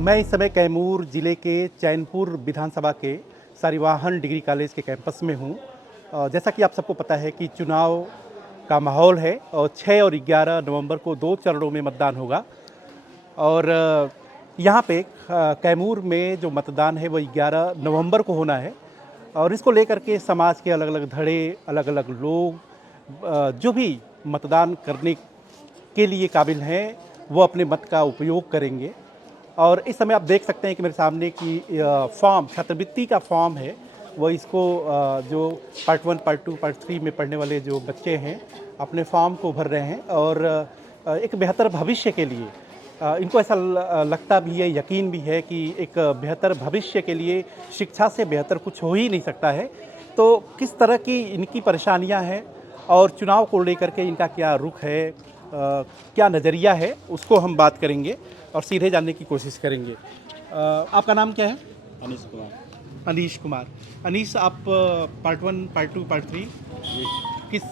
मैं इस समय कैमूर ज़िले के चैनपुर विधानसभा के सारीवाहन डिग्री कॉलेज के कैंपस में हूँ। जैसा कि आप सबको पता है कि चुनाव का माहौल है और 6 और 11 नवंबर को 2 चरणों में मतदान होगा। और यहाँ पे कैमूर में जो मतदान है वो 11 नवंबर को होना है और इसको लेकर के समाज के अलग अलग धड़े, अलग अलग लोग जो भी मतदान करने के लिए काबिल हैं वो अपने मत का उपयोग करेंगे। और इस समय आप देख सकते हैं कि मेरे सामने की फॉर्म, छात्रवृत्ति का फॉर्म है, वो इसको जो पार्ट 1, पार्ट 2, पार्ट 3 में पढ़ने वाले जो बच्चे हैं अपने फॉर्म को भर रहे हैं। और एक बेहतर भविष्य के लिए इनको ऐसा लगता भी है, यकीन भी है कि एक बेहतर भविष्य के लिए शिक्षा से बेहतर कुछ हो ही नहीं सकता है। तो किस तरह की इनकी परेशानियां हैं और चुनाव को लेकर के इनका क्या रुख है, क्या नज़रिया है, उसको हम बात करेंगे और सीधे जानने की कोशिश करेंगे। आपका नाम क्या है? अनीश कुमार। अनीश कुमार। अनीश, आप पार्ट 1, पार्ट 2, पार्ट 3 किस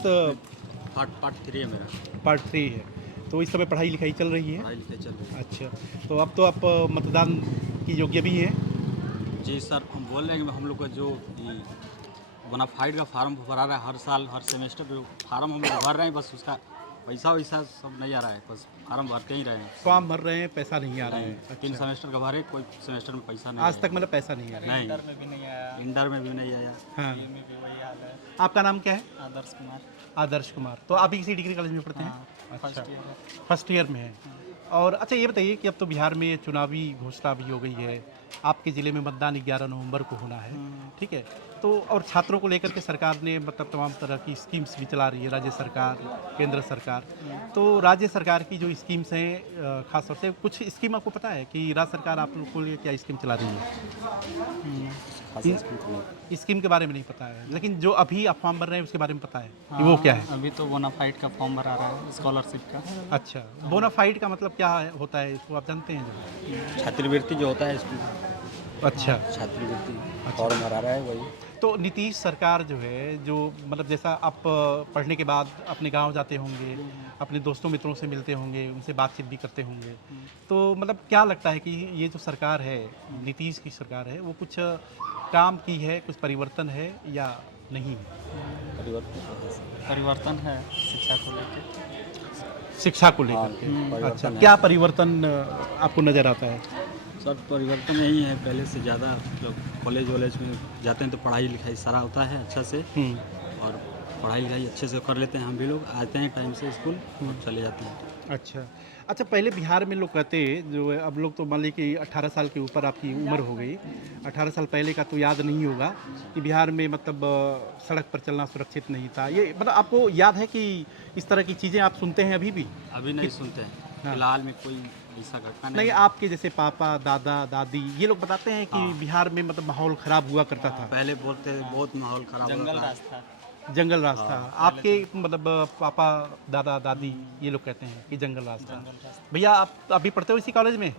पार्ट 3 है मेरा। पार्ट 3 है। तो इस समय पढ़ाई लिखाई चल रही है? पढ़ाई लिखाई चल रही है। अच्छा, तो अब तो आप मतदान की योग्य भी हैं? जी सर, हम बोल रहे हैं कि हम लोग का जो बोनाफाइड का फार्म भरा रहा है हर साल, हर सेमेस्टर जो फार्म हम लोग भर रहे हैं, बस उसका पैसा वैसा सब नहीं आ रहा है, बस फार्म भरते ही रहे हैं। फॉर्म भर रहे हैं, पैसा नहीं आ रहा है? 3 सेमेस्टर का भरे, कोई सेमेस्टर में पैसा नहीं आज तक मतलब पैसा नहीं आ रहा है? नहीं, इंटर में भी नहीं आया। इंटर में भी नहीं आया। हाँ। में भी वही हाल है। आपका नाम क्या है? आदर्श कुमार। आदर्श कुमार। तो आप इसी डिग्री कॉलेज में पढ़ते हैं? अच्छा, फर्स्ट ईयर में है। और अच्छा, ये बताइए कि अब तो बिहार में चुनावी घोषणा भी हो गई है, आपके ज़िले में मतदान 11 नवंबर को होना है, ठीक है? तो और छात्रों को लेकर के सरकार ने मतलब तमाम तरह की स्कीम्स भी चला रही है, राज्य सरकार, केंद्र सरकार। तो राज्य सरकार की जो स्कीम्स हैं, खास तौर से कुछ स्कीम आपको पता है कि राज्य सरकार आप लोगों के लिए क्या स्कीम चला रही है? स्कीम के बारे में नहीं पता है, लेकिन जो अभी आप फॉर्म भर रहे हैं उसके बारे में पता है कि वो क्या है? अभी तो बोनाफाइड का फॉर्म भरा रहा है, स्कॉलरशिप का। अच्छा, बोनाफाइड का मतलब क्या होता है, इसको आप जानते हैं? जो छात्रवृत्ति जो होता है इसमें। अच्छा, छात्रवृत्ति फॉर्म भरा रहा है वही। तो नीतीश सरकार जो है, जो मतलब जैसा आप पढ़ने के बाद अपने गांव जाते होंगे, अपने दोस्तों मित्रों से मिलते होंगे, उनसे बातचीत भी करते होंगे, तो मतलब क्या लगता है कि ये जो सरकार है, नीतीश की सरकार है, वो कुछ काम की है, कुछ परिवर्तन है या नहीं? परिवर्तन है शिक्षा को लेकर। शिक्षा को लेकर के? अच्छा, क्या परिवर्तन आपको नज़र आता है? सर, परिवर्तन यही है, पहले से ज़्यादा जब कॉलेज वॉलेज में जाते हैं तो पढ़ाई लिखाई सारा होता है अच्छा से, और पढ़ाई लिखाई अच्छे से कर लेते हैं। हम भी लोग आते हैं टाइम से स्कूल और चले जाते हैं। अच्छा अच्छा, पहले बिहार में लोग कहते जो है, अब लोग तो मान लीजिए कि 18 साल के ऊपर आपकी उम्र हो गई, 18 साल पहले का तो याद नहीं होगा कि बिहार में मतलब सड़क पर चलना सुरक्षित नहीं था। ये मतलब आपको याद है कि इस तरह की चीज़ें आप सुनते हैं अभी भी? अभी नहीं सुनते हैं। हाँ। फिलहाल में कोई ऐसा घटना नहीं, आपके जैसे पापा, दादा, दादी, ये लोग बताते हैं कि बिहार में मतलब माहौल ख़राब हुआ करता था। पहले बोलते बहुत माहौल खराब होता था। जंगल रास्ता। आपके मतलब पापा, दादा, दादी ये लोग कहते हैं कि जंगल रास्ता। भैया, आप अभी पढ़ते हो इसी कॉलेज में?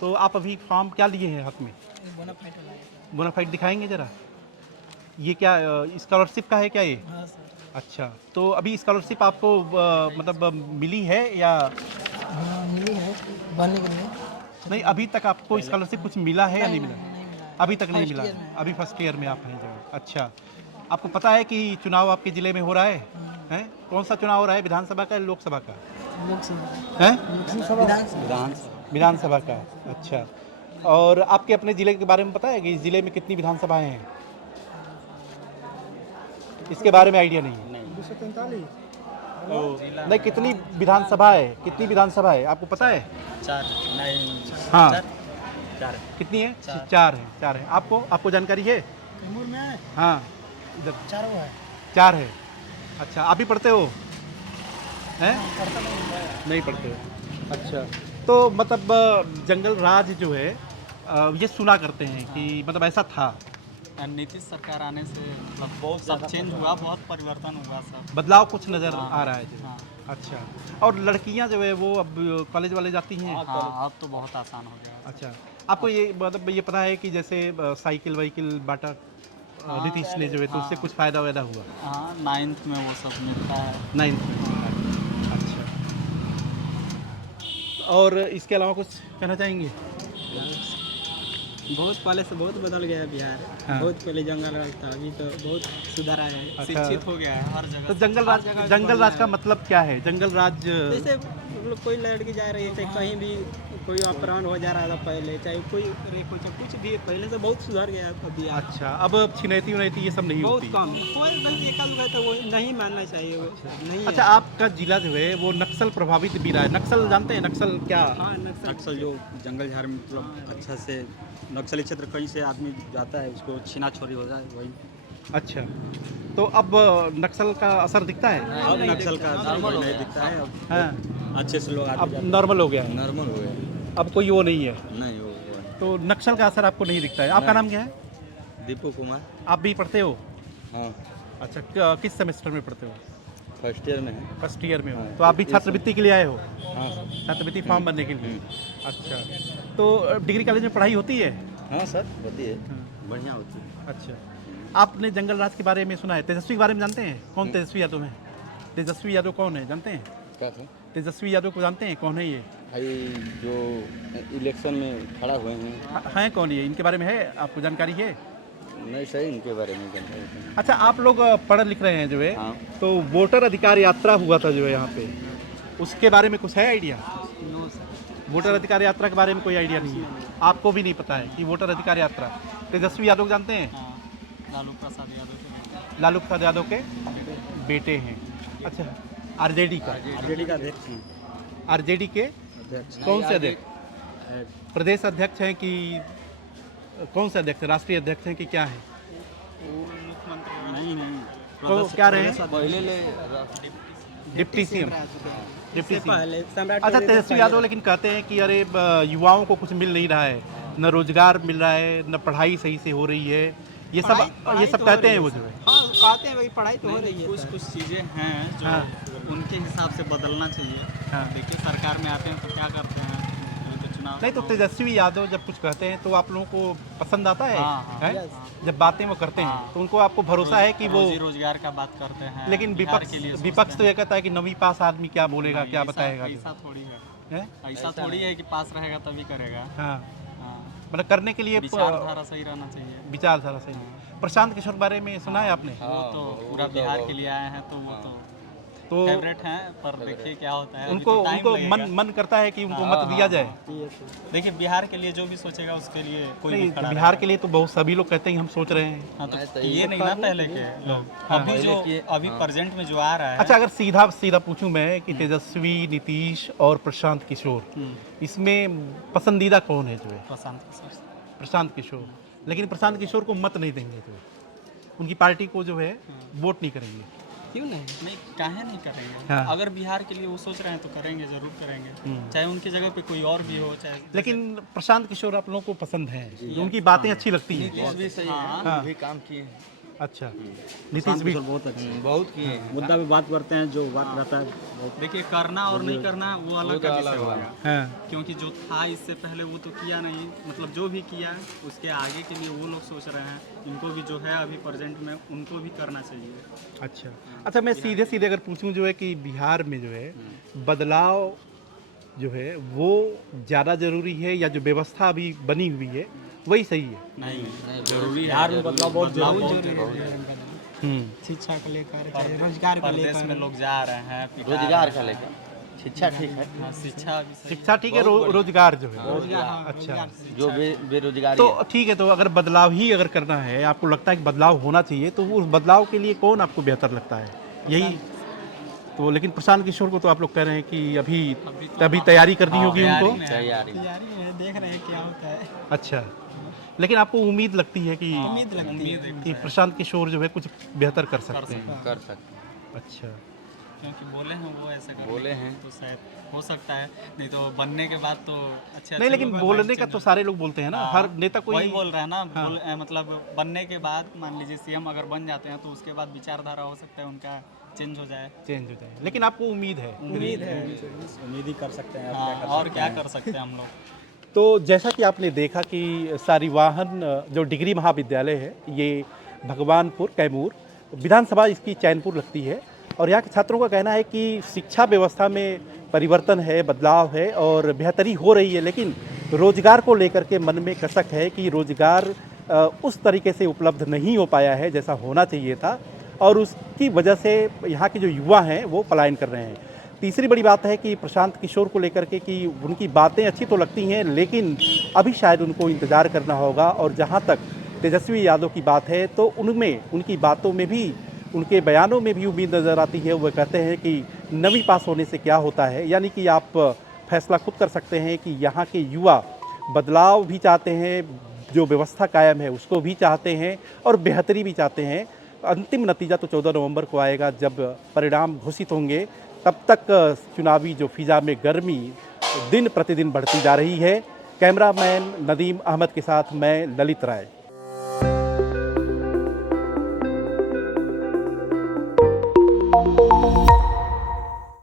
तो आप अभी फॉर्म क्या लिए हैं हाथ में? बोनाफाइड दिखाएंगे ज़रा। ये क्या स्कॉलरशिप का है क्या ये? हाँ सर। अच्छा, तो अभी स्कॉलरशिप आपको मतलब मिली है या? हाँ, मिली है बनने के लिए। नहीं, अभी तक आपको स्कॉलरशिप कुछ मिला है या नहीं मिला? नहीं मिला। अभी तक नहीं मिला। अभी फर्स्ट ईयर में आप हैं जो। अच्छा, आपको पता है कि चुनाव आपके ज़िले में हो रहा है? हैं? कौन सा चुनाव हो रहा है, विधानसभा का या लोकसभा का? लोकसभा। हैं? विधानसभा का। अच्छा, और आपके अपने ज़िले के बारे में पता है कि इस ज़िले में कितनी विधानसभाएं हैं? इसके बारे में आइडिया नहीं है? 243। नहीं, कितनी विधानसभा है, कितनी विधानसभा है आपको पता है? 4 नहीं। हाँ, 4 कितनी है? 4 है। 4 है। आपको जानकारी है? कैमूर में हाँ, इधर 4 है। 4 है। अच्छा, आप भी पढ़ते हो? हैं? पढ़ता नहीं पढ़ते हो। अच्छा, तो मतलब जंगल राज जो है, ये सुना करते हैं कि मतलब ऐसा था। नीतीश सरकार आने से मतलब बहुत सब चेंज हुआ, बहुत परिवर्तन हुआ सब। बदलाव कुछ नज़र आ रहा है जो। हाँ। अच्छा, और लड़कियां जो है वो अब कॉलेज वाले जाती हैं? हाँ, अब तो बहुत आसान हो गया। अच्छा, आपको ये मतलब ये पता है कि जैसे साइकिल वाइकिल बांटा नीतीश ने जो है, तो उससे कुछ फ़ायदा वायदा हुआ? हाँ, 9th में वो सब मिलता है। 9th में। अच्छा, और इसके अलावा कुछ कहना चाहेंगे? बहुत पहले से बहुत बदल गया है बिहार। हाँ। बहुत पहले जंगल राज था, अभी तो बहुत सुधार आया है। अच्छा। शिक्षित हो गया है हर जगह। तो जगह जंगल राज का मतलब क्या है? जंगल राज जैसे मतलब कोई लड़की जा रही है, चाहे कहीं भी कोई अपहरण हो जा रहा था पहले, चाहे कोई रेप हो, चाहे कुछ भी, पहले से बहुत सुधार गया था बिहार। अच्छा, अब छिनैती उनैती ये सब नहीं बहुत होती। कम कोई गलती एक आध तो वो नहीं मानना चाहिए, वो नहीं अच्छा, है। आपका जिला जो है वो नक्सल प्रभावित भी रहा है। नक्सल जानते हैं? नक्सल क्या? हाँ, नक्सल नक्सल जो जंगल झाड़ में मतलब अच्छा से नक्सली क्षेत्र कहीं से आदमी जाता है उसको छीना छोरी हो जाए वही। अच्छा, तो अब नक्सल का असर दिखता है? अब नक्सल का नॉर्मल नहीं दिखता है, अब हाँ, अच्छे से लोग आते अब जाते नॉर्मल हो गया है, नॉर्मल हो गया। अब कोई वो नहीं है। नहीं वो तो नक्सल का असर आपको नहीं दिखता है। आपका नहीं। नाम क्या है? दीपू कुमार। आप भी पढ़ते हो? हाँ, अच्छा, किस सेमेस्टर में पढ़ते हो? फर्स्ट ईयर में है। फर्स्ट ईयर में हो। हाँ, तो आप भी इस- छात्रवृत्ति के लिए आए हो? हाँ सर। छात्रवृत्ति फॉर्म भरने के लिए? अच्छा, तो डिग्री कॉलेज में पढ़ाई होती है? हाँ सर होती है, हाँ। बढ़िया होती है। अच्छा, आपने जंगल राज के बारे में सुना है? तेजस्वी के बारे में जानते हैं? कौन तेजस्वी यादव है? तेजस्वी यादव कौन है जानते हैं? क्या सर? तेजस्वी यादव को जानते हैं? कौन है ये? भाई जो इलेक्शन में खड़ा हुए हैं। हैं कौन ये? इनके बारे में है आपको जानकारी है? नहीं सही, इनके बारे में जानकारी नहीं। अच्छा, आप लोग पढ़ लिख रहे हैं जो है, हाँ। तो वोटर अधिकार यात्रा हुआ था जो है यहाँ पे, उसके बारे में कुछ है आइडिया? No sir. वोटर अधिकार यात्रा के बारे में कोई आइडिया नहीं है? आपको भी नहीं पता है कि वोटर अधिकार यात्रा? तेजस्वी यादव जानते हैं? लालू प्रसाद यादव लालू प्रसाद यादव के बेटे हैं। अच्छा, आरजेडी का? आरजेडी का अध्यक्ष हैं। आरजेडी के अध्यक्ष कौन से अध्यक्ष? प्रदेश अध्यक्ष हैं कि कौन से अध्यक्ष? राष्ट्रीय अध्यक्ष हैं कि क्या है? मुख्यमंत्री नहीं नहीं तो क्या रहे हैं? पहले ले डिप्टी सीएम? डिप्टी इससे सीएम। पहले सम्राट अच्छा, चौधरी से तेजस्वी पहले। यादव लेकिन कहते हैं कि अरे युवाओं को कुछ मिल नहीं रहा है, न रोजगार मिल रहा है, न पढ़ाई सही से हो रही है, ये पढ़ाई सब तो कहते हो हैं रही वो है जो है। हाँ, कहते हैं भाई पढ़ाई तो हो रही है। कुछ सर। कुछ चीज़ें हैं जो हाँ। उनके हिसाब से बदलना चाहिए। हाँ। देखिए सरकार में आते हैं तो क्या करते हैं, ये तो चुनाव नहीं तो तेजस्वी यादव जब कुछ कहते हैं तो आप लोगों को पसंद आता है? हाँ, हाँ। हैं? Yes. जब बातें वो करते हैं हाँ। तो उनको आपको भरोसा है कि वो, रोजी रोजगार का बात करते हैं, लेकिन बिहार विपक्ष के लिए विपक्ष तो सोचते ये कहता है कि नवीं पास आदमी क्या बोलेगा, हैं। क्या ऐसा- बताएगा जो ऐसा थोड़ी है, है? ऐसा थोड़ी है कि पास रहेगा तभी करेगा। हाँ, हाँ, मतलब करने के लिए विचारधारा सही रहना चाहिए। विचारधारा सही। प्रशांत किशोर के बारे में सुना है आपने? वो तो पूरा बिहार के लिए आए हैं तो वो तो तो फेवरेट हैं, पर देखिए क्या होता है। अभी उनको तो टाइम उनको लगेगा। मन करता है कि उनको मत दिया जाए? देखिए बिहार के लिए जो भी सोचेगा उसके लिए कोई भी नहीं, खड़ा बिहार के लिए तो बहुत सभी लोग कहते हैं कि हम सोच रहे हैं। हाँ, तो ये नहीं ना पहले के लोग, हाँ। अभी जो अभी प्रेजेंट में जो आ रहा है। अच्छा, अगर सीधा सीधा पूछूं मैं कि तेजस्वी, नीतीश और प्रशांत किशोर, इसमें पसंदीदा कौन है जो है? प्रशांत किशोर। प्रशांत किशोर। लेकिन प्रशांत किशोर को मत नहीं देंगे जो है, उनकी पार्टी को जो है वोट नहीं करेंगे। क्यों नहीं? नहीं काहे नहीं करेंगे, हाँ। अगर बिहार के लिए वो सोच रहे हैं तो करेंगे, जरूर करेंगे, चाहे उनकी जगह पे कोई और भी हो, चाहे लेकिन प्रशांत किशोर आप लोगों को पसंद है, उनकी बातें अच्छी लगती हैं। भी सही हाँ। हाँ। भी काम किए हैं। अच्छा, नीतीश भी? बहुत अच्छे बहुत किए हैं। मुद्दा पे बात करते हैं, जो बात रहता है बहुत। देखिए करना और नहीं करना वो अलग का विषय होगा, हाँ, क्योंकि जो था इससे पहले वो तो किया नहीं, मतलब जो भी किया उसके आगे के लिए वो लोग सोच रहे हैं, इनको भी जो है अभी प्रेजेंट में उनको भी करना चाहिए। अच्छा। अच्छा, मैं सीधे सीधे अगर पूछूं जो है कि बिहार में जो है बदलाव जो है वो ज़्यादा ज़रूरी है या जो व्यवस्था अभी बनी हुई है वही सही है? नहीं जरूरी है, बिहार में बदलाव बहुत जरूरी है। शिक्षा को लेकर, चाहे रोजगार को प्रदेश में लेकर। लोग जा रहे हैं, पिटा रोजगार रहे का हैं। लेकर शिक्षा ठीक है। हाँ, शिक्षा भी सही शिक्षा ठीक है, रोजगार जो है? अच्छा, जो बेरोजगारी तो ठीक है, तो अगर बदलाव ही अगर करना है, आपको लगता है कि बदलाव होना चाहिए, तो उस बदलाव के लिए कौन आपको बेहतर लगता है? यही तो। लेकिन प्रशांत किशोर को तो आप लोग कह रहे हैं कि अभी तैयारी करनी होगी उनको। तैयारी तैयारी में देख रहे हैं क्या होता है। अच्छा, लेकिन आपको उम्मीद लगती है कि उम्मीद लगती है कि प्रशांत किशोर जो है कुछ बेहतर कर सकते हैं? कर सकते अच्छा, क्योंकि बोले हैं वो ऐसा करने बोले को, हैं। तो शायद हो सकता है, नहीं तो बनने के बाद तो अच्छे नहीं, लेकिन लोग बोलने mind का change तो हो- सारे लोग बोलते हैं ना, हाँ, हर नेता कोई वही बोल रहा है ना, हाँ। मतलब बनने के बाद मान लीजिए सीएम अगर बन जाते हैं तो उसके बाद विचारधारा हो सकता है उनका चेंज हो जाए। चेंज हो जाए, लेकिन आपको उम्मीद है? उम्मीद है। उम्मीद ही कर सकते हैं। हाँ, और क्या कर सकते हैं हम लोग। तो जैसा कि आपने देखा कि सारीवाहन जो डिग्री महाविद्यालय है ये भगवानपुर कैमूर विधानसभा इसकी चैनपुर लगती है, और यहाँ के छात्रों का कहना है कि शिक्षा व्यवस्था में परिवर्तन है, बदलाव है और बेहतरी हो रही है, लेकिन रोजगार को लेकर के मन में कसक है कि रोजगार उस तरीके से उपलब्ध नहीं हो पाया है जैसा होना चाहिए था, और उसकी वजह से यहाँ के जो युवा हैं वो पलायन कर रहे हैं। तीसरी बड़ी बात है कि प्रशांत किशोर को लेकर के कि उनकी बातें अच्छी तो लगती हैं, लेकिन अभी शायद उनको इंतज़ार करना होगा। और जहाँ तक तेजस्वी यादव की बात है तो उनमें, उनकी बातों में भी, उनके बयानों में भी उम्मीद नज़र आती है। वो कहते हैं कि 9वीं पास होने से क्या होता है, यानी कि आप फैसला खुद कर सकते हैं कि यहाँ के युवा बदलाव भी चाहते हैं, जो व्यवस्था कायम है उसको भी चाहते हैं और बेहतरी भी चाहते हैं। अंतिम नतीजा तो 14 नवंबर को आएगा जब परिणाम घोषित होंगे। तब तक चुनावी जो फिजा में गर्मी दिन प्रतिदिन बढ़ती जा रही है। कैमरामैन नदीम अहमद के साथ मैं ललित राय।